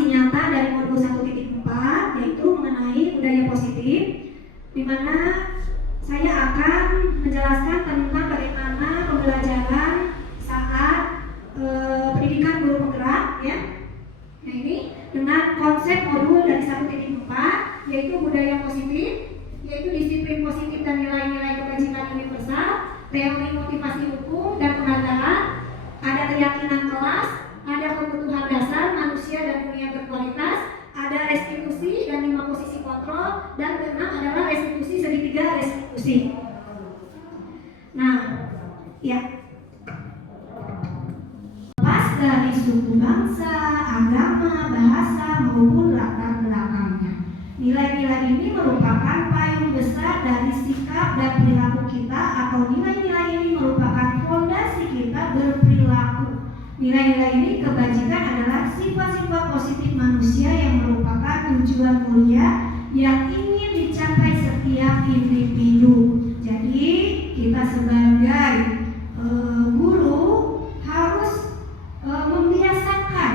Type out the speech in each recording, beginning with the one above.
aksi nyata dari modul 1.4 yaitu mengenai budaya positif, di mana saya akan menjelaskan tentang bagaimana pembelajaran saat pendidikan guru penggerak ya. Nah ini dengan konsep modul dari 1.4 yaitu budaya positif, yaitu disiplin positif dan nilai-nilai kebajikan universal, teori motivasi hukum dan penghargaan, ada keyakinan kelas, ada kebutuhan dasar manusia dan dunia berkualitas, ada restitusi dan 5 posisi kontrol, dan keenam adalah restitusi segitiga restitusi. Nah, ya. Lepas dari suku bangsa, agama, bahasa maupun latar belakangnya. Nilai-nilai ini merupakan payung besar dari sikap dan perilaku kita, atau nilai-nilai ini merupakan fondasi kita berperilaku. Nilai-nilai ini kebajikan adalah sifat-sifat positif manusia yang merupakan tujuan mulia yang ingin dicapai setiap individu. Jadi kita sebagai guru harus membiasakan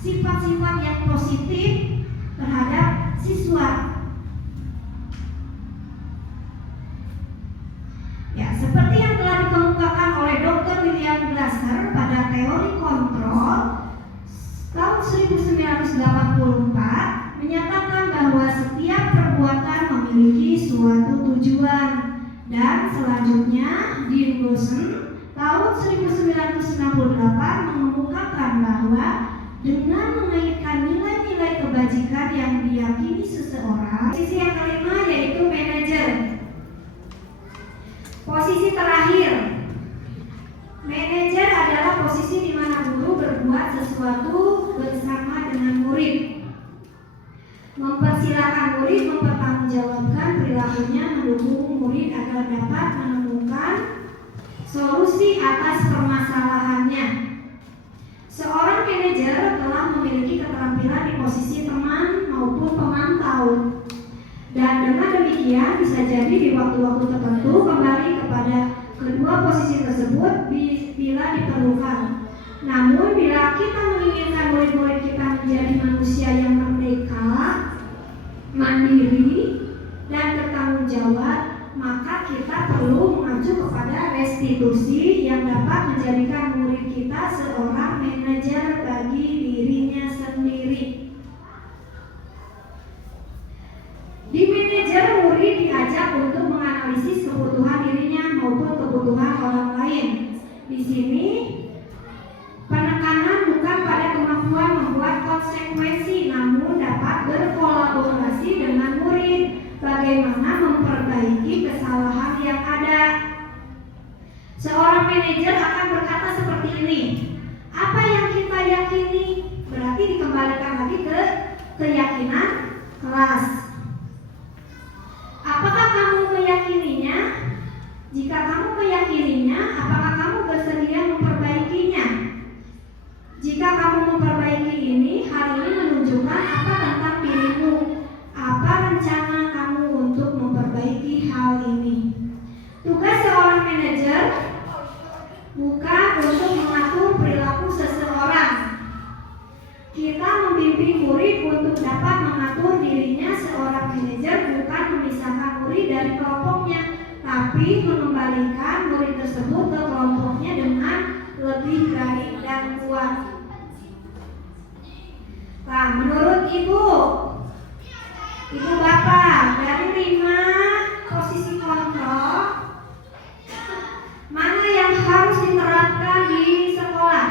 sifat-sifat yang positif terhadap siswa. Ya, seperti yang telah dikemukakan oleh Dr. William Glasser pada teori kontrol tahun 1984 menyatakan bahwa setiap perbuatan memiliki suatu tujuan, dan selanjutnya Dean Wilson tahun 1968 mengemukakan bahwa dengan mengaitkan nilai-nilai kebajikan yang diyakini seseorang. Posisi yang kelima yaitu manajer. Posisi terakhir, manajer adalah posisi di mana guru berbuat sesuatu bersama dengan murid, mempersilahkan murid mempertanggungjawabkan perilakunya, mendukung murid agar dapat menemukan solusi atas permasalahannya. Seorang manajer telah memiliki keterampilan di posisi teman maupun pemantau, dan dengan demikian bisa jadi di waktu-waktu tertentu kembali kepada kedua posisi tersebut bila diperlukan. Namun bila kita menginginkan murid-murid kita menjadi manusia yang merdeka, mandiri, dan bertanggung jawab, maka kita perlu mengacu kepada restitusi yang dapat menjadikan murid kita seorang manajer bagi dirinya sendiri. Di manajer, murid diajak untuk menganalisis kebutuhan dirinya maupun kebutuhan orang lain. Di sini penekanan bukan pada kemampuan membuat konsekuensi, namun dapat berkolaborasi dengan murid bagaimana memperbaiki kesalahan yang ada. Seorang manajer akan berkata seperti ini, apa yang kita yakini, berarti dikembalikan lagi ke keyakinan kelas. Apakah kamu meyakininya? Jika kamu meyakininya, apakah kamu bersedia memperbaikinya? Jika kamu memperbaiki ini, hal ini menunjukkan apa tentang dirimu? Apa rencana kamu untuk memperbaiki hal ini? Tugas seorang manajer bukan untuk mengatur perilaku seseorang. Kita membimbing murid untuk dapat mengatur dirinya. Seorang manajer bukan memisahkan murid dari kelompoknya, tapi mengembalikan murid tersebut ke kelompoknya dengan lebih baik dan kuat. Nah, menurut ibu bapak, dari 5 posisi kontrol, mana yang harus diterapkan di sekolah?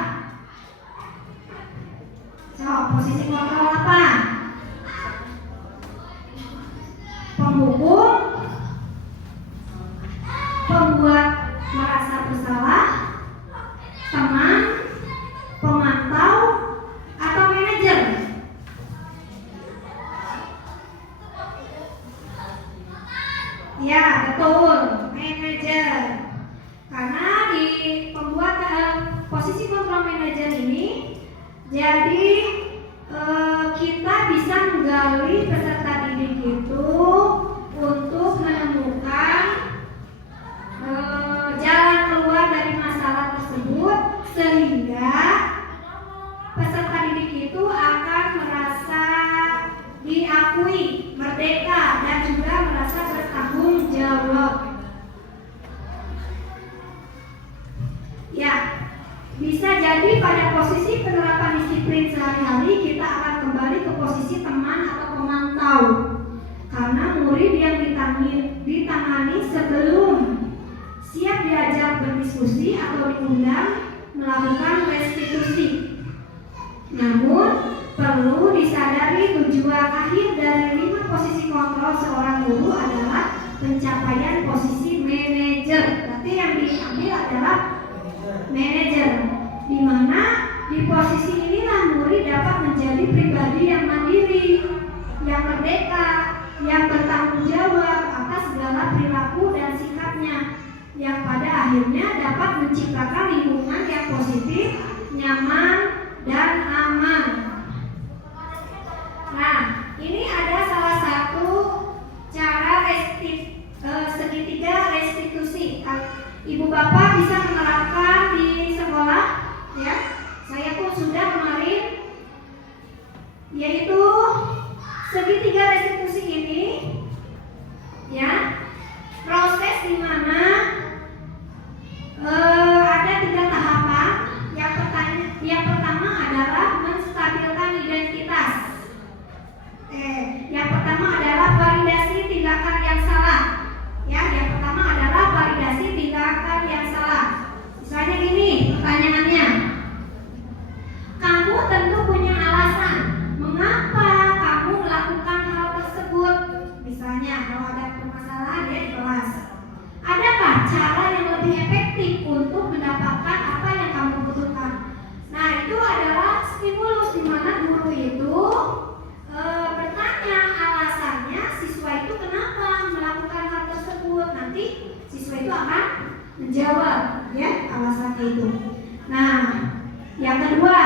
So, posisi kontrol apa? Penghukum, pembuat merasa bersalah, teman, pemantau, atau manajer? Ya, betul, manajer. Karena di pembuat posisi kontrol manajer ini, jadi kita bisa menggali peserta didik itu untuk menemukan jalan keluar dari masalah tersebut, sehingga peserta didik itu akan merasa melakukan restitusi. Namun perlu disadari tujuan akhir dari 5 posisi kontrol seorang guru adalah pencapaian posisi manajer. Berarti yang diambil adalah manajer, di mana di posisi inilah murid dapat menjadi pribadi yang mandiri, yang merdeka, yang bertanggung jawab atas segala perilaku dan sikapnya, yang pada akhirnya dapat menciptakan lingkungan yang positif, nyaman, dan aman. Nah, ini ada salah satu cara segitiga restitusi. Ibu bapak bisa menerapkan di sekolah, ya. Saya pun sudah kemarin, yaitu segitiga restitusi ini, ya, proses di mana ada 3 tahapan. Yang pertama adalah menstabilkan identitas. Yang pertama adalah validasi tindakan yang salah. Ya, yang pertama adalah validasi tindakan yang salah. Misalnya gini, pertanyaannya. Kamu tentu punya alasan mengapa kamu melakukan hal tersebut. Misalnya kalau ada permasalahan ya di kelas. Adakah cara yang lebih efektif untuk mendapatkan apa yang kamu butuhkan? Nah, itu adalah stimulus di mana guru itu bertanya alasannya siswa itu kenapa melakukan hal tersebut. Nanti siswa itu akan menjawab ya alasannya itu. Nah, yang kedua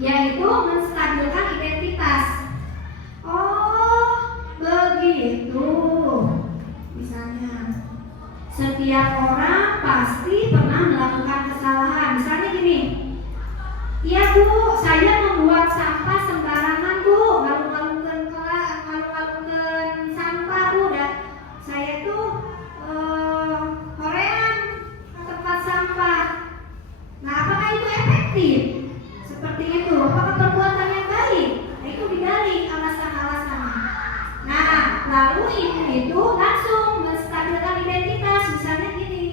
yaitu menstabilkan identitas. Oh, begitu. Misalnya setiap orang pasti pernah melakukan kesalahan. Misalnya gini, iya Bu, saya membuat sampah sembarangan Bu, ngalung-ngalungkeun sampah Bu, dan saya tuh horean ke tempat sampah. Nah, apakah itu efektif? Seperti itu, apakah perbuatan yang baik? Nah, itu digali alasan-alasannya. Nah, lalu ibu itu langsung menstabilkan identitas. Misalnya gini,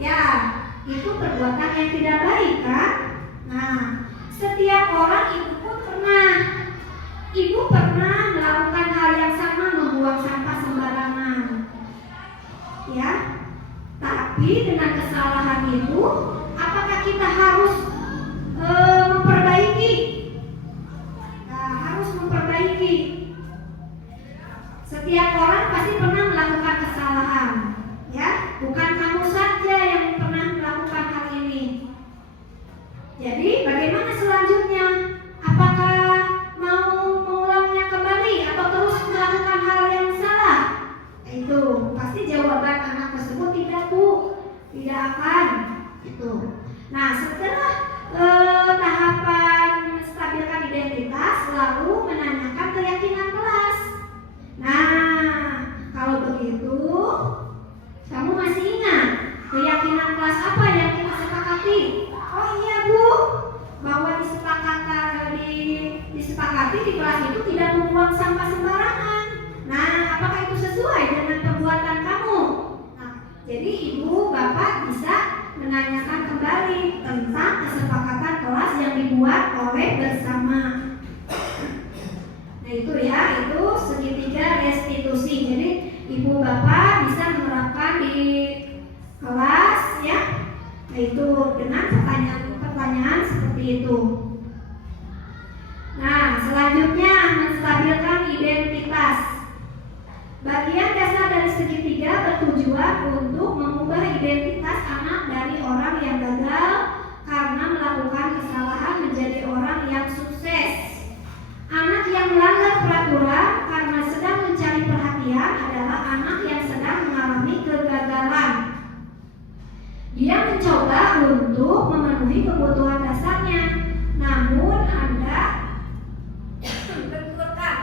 ya, itu perbuatan yang tidak baik kan? Nah, setiap orang ibu pernah melakukan hal yang sama, membuang sampah sembarangan. Ya, tapi dengan kesalahan itu, apakah kita harus memperbaiki? Nah, harus memperbaiki. Setiap orang pasti pernah melakukan kesalahan, ya, bukan kamu saja yang pernah melakukan hal ini. Jadi bagaimana selanjutnya? Apakah mau mengulangnya kembali atau terus melakukan hal yang salah? Itu pasti jawaban anak tersebut tidak Bu, tidak akan. Itu. Nah, setelah tahapan menstabilkan identitas, lalu menanyakan keyakinan kelas. Nah, kalau begitu, kamu masih ingat keyakinan kelas apa yang kita sepakati? Oh iya Bu, bahwa disepakati di kelas itu tidak membuang sampah sembarangan. Nah, apakah itu sesuai dengan perbuatan kamu? Nah, jadi ibu bapak bisa menanyakan kembali tentang kesepakatan kelas yang dibuat oleh bersama. Nah, itu ya, itu segitiga restitusi. Jadi ibu bapak bisa menerapkan di kelas ya. Nah, itu dengan pertanyaan seperti itu. Nah, selanjutnya menstabilkan identitas. Bagian dasar dari segitiga bertujuan untuk mengubah identitas anak dari orang yang gagal karena melakukan kesalahan menjadi orang yang sukses. Anak yang melanggar peraturan karena sedang mencari perhatian adalah anak yang sedang mengalami kegagalan. Dia mencoba untuk memenuhi kebutuhan dasarnya, namun Anda benturkan.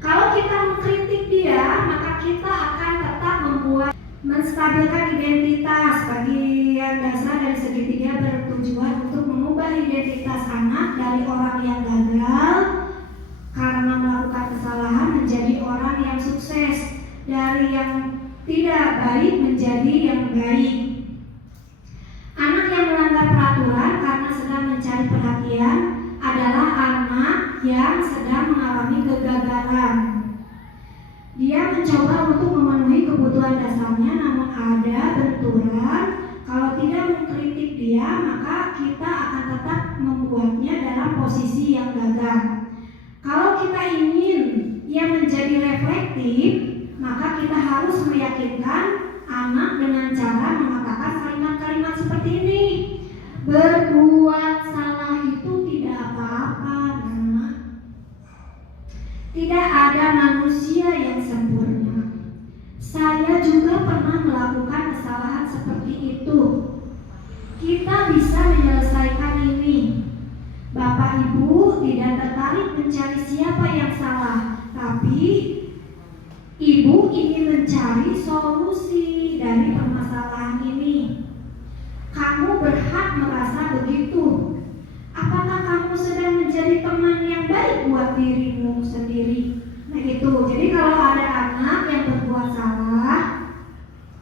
Kalau kita mengkritik dia, maka kita akan tetap menstabilkan identitas. Bagian dasar dari segitiga bertujuan untuk mengubah identitas anak dari orang yang gagal karena melakukan kesalahan menjadi orang yang sukses, dari yang tidak baik menjadi yang baik. mencoba untuk memenuhi kebutuhan dasarnya, namun ada benturan. Kalau tidak mengkritik dia, maka kita akan tetap membuatnya dalam posisi yang gagal. Kalau kita ingin ia menjadi reflektif, maka kita harus meyakinkan anak dengan cara mengatakan kalimat-kalimat seperti ini. Berbuat salah itu tidak apa-apa, Nak. Tidak ada manusia yang sempurna. Saya juga pernah melakukan kesalahan seperti itu. Kita bisa menyelesaikan ini. Bapak Ibu tidak tertarik mencari siapa yang salah, tapi Ibu ingin mencari solusi dari permasalahan ini. Kamu berhak merasa begitu. Apakah kamu sedang menjadi teman yang baik buat dirimu sendiri? Nah itu, jadi kalau ada anak yang berbuat salah,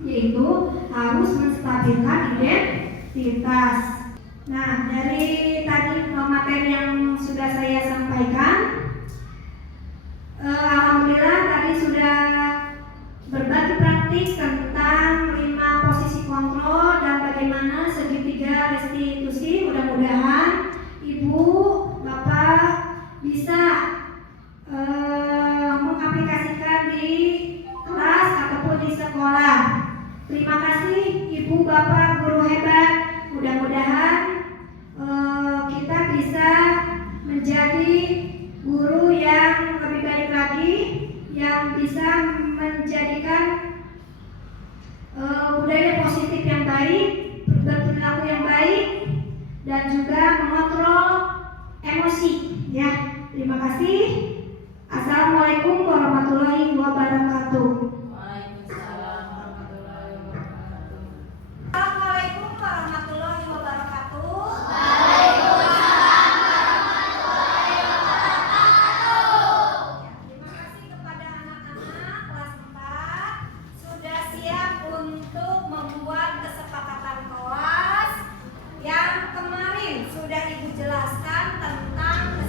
yaitu harus menstabilkan identitas. Nah, dari tadi materi yang sudah saya sampaikan, alhamdulillah tadi sudah berbagi praktik tentang 5 posisi kontrol dan bagaimana segitiga restitusi. Mudah-mudahan Ibu, Bapak bisa mengaplikasikan di kelas ataupun di sekolah. Terima kasih Ibu, Bapak, guru hebat. Mudah-mudahan kita bisa menjadi guru yang lebih baik lagi, yang bisa menjadikan budaya positif yang baik, berperilaku yang baik, dan juga mengontrol emosi. Ya, terima kasih. Assalamualaikum warahmatullahi wabarakatuh. Waalaikumsalam warahmatullahi wabarakatuh. Assalamualaikum warahmatullahi wabarakatuh. Terima kasih kepada anak-anak kelas 4 sudah siap untuk membuat kesepakatan kelas yang kemarin sudah Ibu jelaskan tentang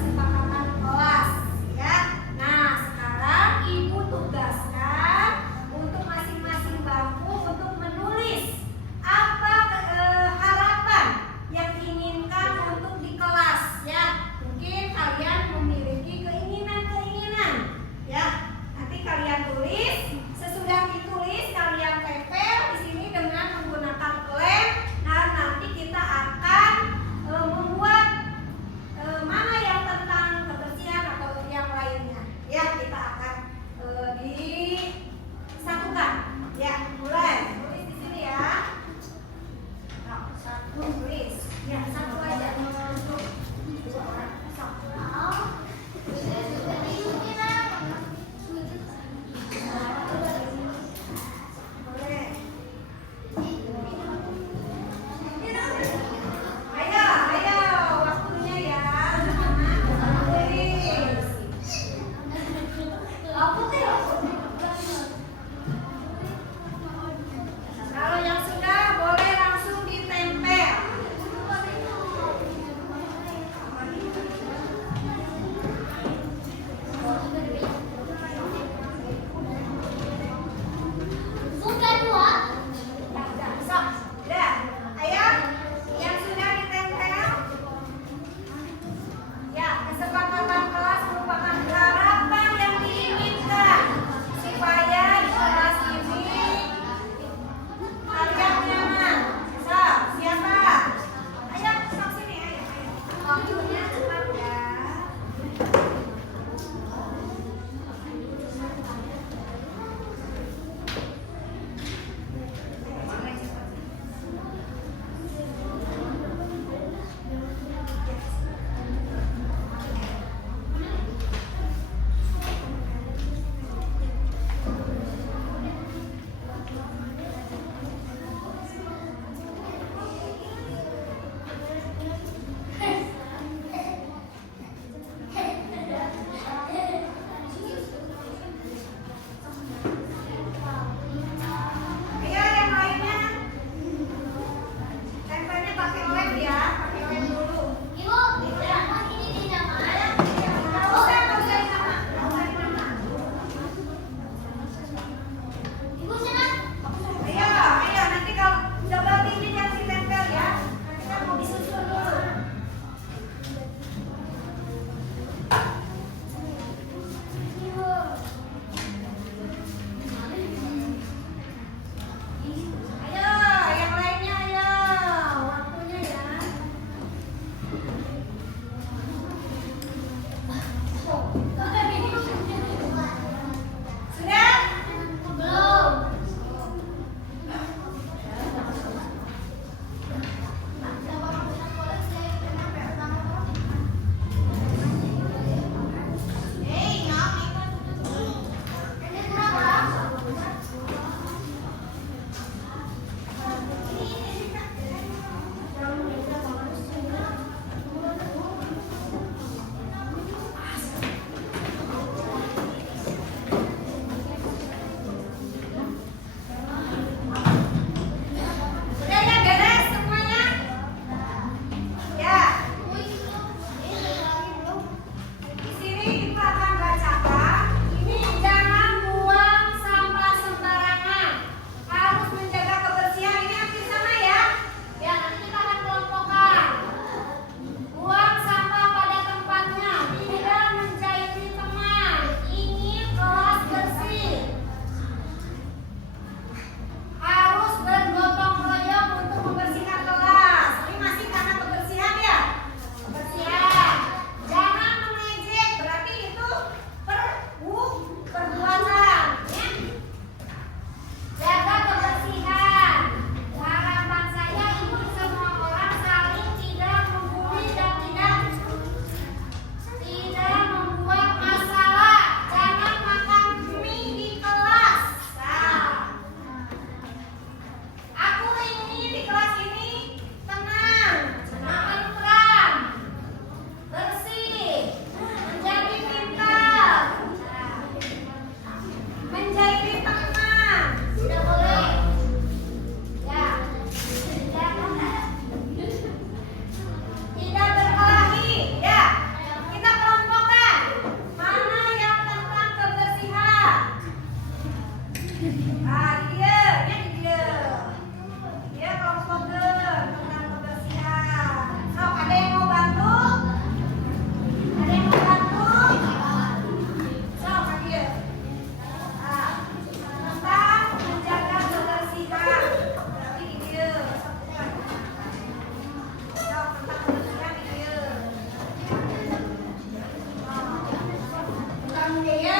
semuanya ya.